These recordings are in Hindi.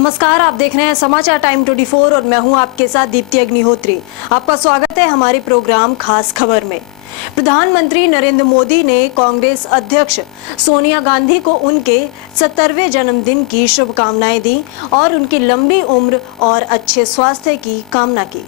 नमस्कार, आप देख रहे हैं समाचार टाइम 24 और मैं हूं आपके साथ दीप्ति अग्निहोत्री। आपका स्वागत है हमारे प्रोग्राम खास खबर में। प्रधानमंत्री नरेंद्र मोदी ने कांग्रेस अध्यक्ष सोनिया गांधी को उनके 70वें जन्मदिन की शुभकामनाएं दी और उनकी लंबी उम्र और अच्छे स्वास्थ्य की कामना की।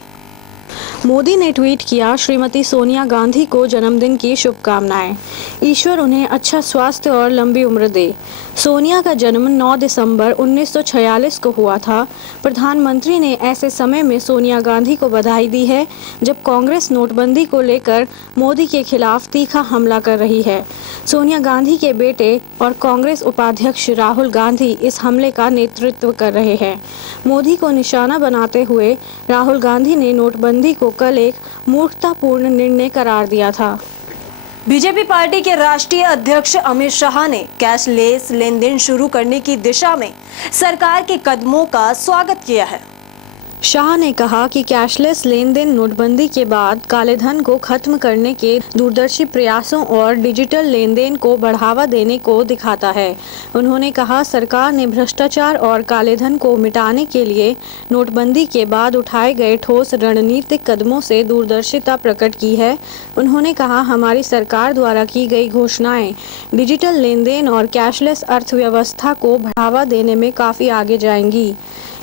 मोदी ने ट्वीट किया, श्रीमती सोनिया गांधी को जन्मदिन की शुभकामनाएं। ईश्वर उन्हें अच्छा स्वास्थ्य और लंबी उम्र दे। सोनिया का जन्म 9 दिसंबर 1946 को हुआ था। प्रधानमंत्री ने ऐसे समय में सोनिया गांधी को बधाई दी है जब कांग्रेस नोटबंदी को लेकर मोदी के खिलाफ तीखा हमला कर रही है। सोनिया गांधी के बेटे और कांग्रेस उपाध्यक्ष राहुल गांधी इस हमले का नेतृत्व कर रहे हैं। मोदी को निशाना बनाते हुए राहुल गांधी ने नोटबंदी को कल एक मूर्खतापूर्ण निर्णय करार दिया था। बीजेपी पार्टी के राष्ट्रीय अध्यक्ष अमित शाह ने कैशलेस लेनदेन शुरू करने की दिशा में सरकार के कदमों का स्वागत किया है। शाह ने कहा कि कैशलेस लेनदेन नोटबंदी के बाद काले धन को खत्म करने के दूरदर्शी प्रयासों और डिजिटल लेनदेन को बढ़ावा देने को दिखाता है। उन्होंने कहा, सरकार ने भ्रष्टाचार और काले धन को मिटाने के लिए नोटबंदी के बाद उठाए गए ठोस रणनीतिक कदमों से दूरदर्शिता प्रकट की है। उन्होंने कहा, हमारी सरकार द्वारा की गई घोषणाएं डिजिटल लेनदेन और कैशलेस अर्थव्यवस्था को बढ़ावा देने में काफ़ी आगे जाएंगी।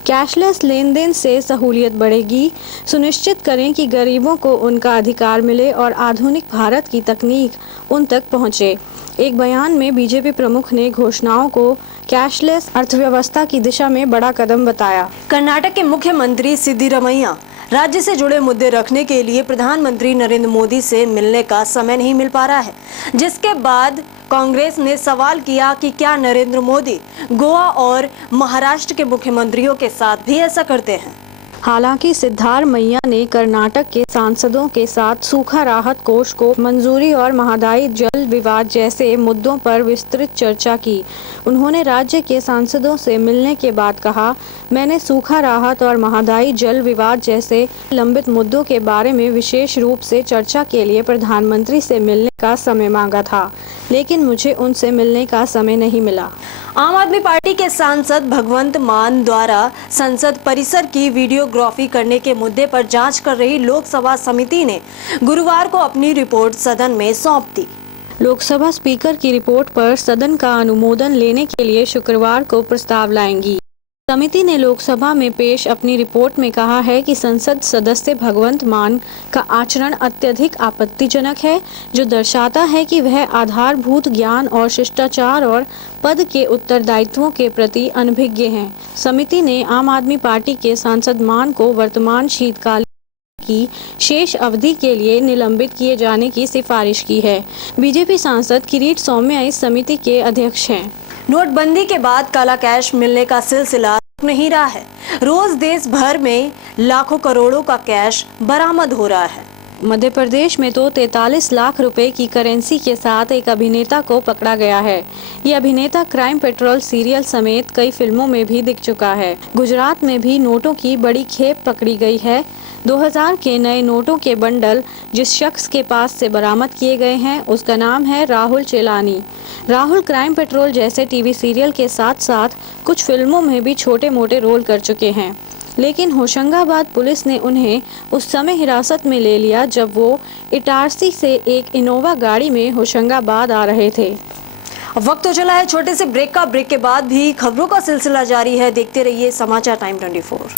कैशलेस लेनदेन से सहूलियत बढ़ेगी। सुनिश्चित करें कि गरीबों को उनका अधिकार मिले और आधुनिक भारत की तकनीक उन तक पहुंचे। एक बयान में बीजेपी प्रमुख ने घोषणाओं को कैशलेस अर्थव्यवस्था की दिशा में बड़ा कदम बताया। कर्नाटक के मुख्यमंत्री सिद्धारमैया राज्य से जुड़े मुद्दे रखने के लिए प्रधानमंत्री नरेंद्र मोदी से मिलने का समय नहीं मिल पा रहा है, जिसके बाद कांग्रेस ने सवाल किया कि क्या नरेंद्र मोदी गोवा और महाराष्ट्र के मुख्यमंत्रियों के साथ भी ऐसा करते हैं। हालांकि सिद्धारमैया ने कर्नाटक के सांसदों के साथ सूखा राहत कोष को मंजूरी और महादायी जल विवाद जैसे मुद्दों पर विस्तृत चर्चा की। उन्होंने राज्य के सांसदों से मिलने के बाद कहा, मैंने सूखा राहत और महादायी जल विवाद जैसे लंबित मुद्दों के बारे में विशेष रूप से चर्चा के लिए प्रधानमंत्री से मिलने का समय मांगा था, लेकिन मुझे उनसे मिलने का समय नहीं मिला। आम आदमी पार्टी के सांसद भगवंत मान द्वारा संसद परिसर की वीडियोग्राफी करने के मुद्दे पर जांच कर रही लोकसभा समिति ने गुरुवार को अपनी रिपोर्ट सदन में सौंप दी। लोकसभा स्पीकर की रिपोर्ट पर सदन का अनुमोदन लेने के लिए शुक्रवार को प्रस्ताव लाएंगी। समिति ने लोकसभा में पेश अपनी रिपोर्ट में कहा है कि संसद सदस्य भगवंत मान का आचरण अत्यधिक आपत्तिजनक है, जो दर्शाता है कि वह आधारभूत ज्ञान और शिष्टाचार और पद के उत्तरदायित्वों के प्रति अनभिज्ञ हैं। समिति ने आम आदमी पार्टी के सांसद मान को वर्तमान शीतकाल की शेष अवधि के लिए निलंबित किए जाने की सिफारिश की है। बीजेपी सांसद किरीट सौम्या इस समिति के अध्यक्ष हैं। नोटबंदी के बाद काला कैश मिलने का सिलसिला रुक नहीं रहा है। रोज देश भर में लाखों करोड़ों का कैश बरामद हो रहा है। मध्य प्रदेश में तो 43 लाख रुपए की करेंसी के साथ एक अभिनेता को पकड़ा गया है। ये अभिनेता क्राइम पेट्रोल सीरियल समेत कई फिल्मों में भी दिख चुका है। गुजरात में भी नोटों की बड़ी खेप पकड़ी गई है। 2000 के नए नोटों के बंडल जिस शख्स के पास से बरामद किए गए हैं, उसका नाम है राहुल चेलानी। राहुल क्राइम पेट्रोल जैसे टीवी सीरियल के साथ साथ कुछ फिल्मों में भी छोटे मोटे रोल कर चुके हैं, लेकिन होशंगाबाद पुलिस ने उन्हें उस समय हिरासत में ले लिया जब वो इटारसी से एक इनोवा गाड़ी में होशंगाबाद आ रहे थे। वक्त तो चला है छोटे से ब्रेक का। ब्रेक के बाद भी खबरों का सिलसिला जारी है। देखते रहिए समाचार टाइम 24।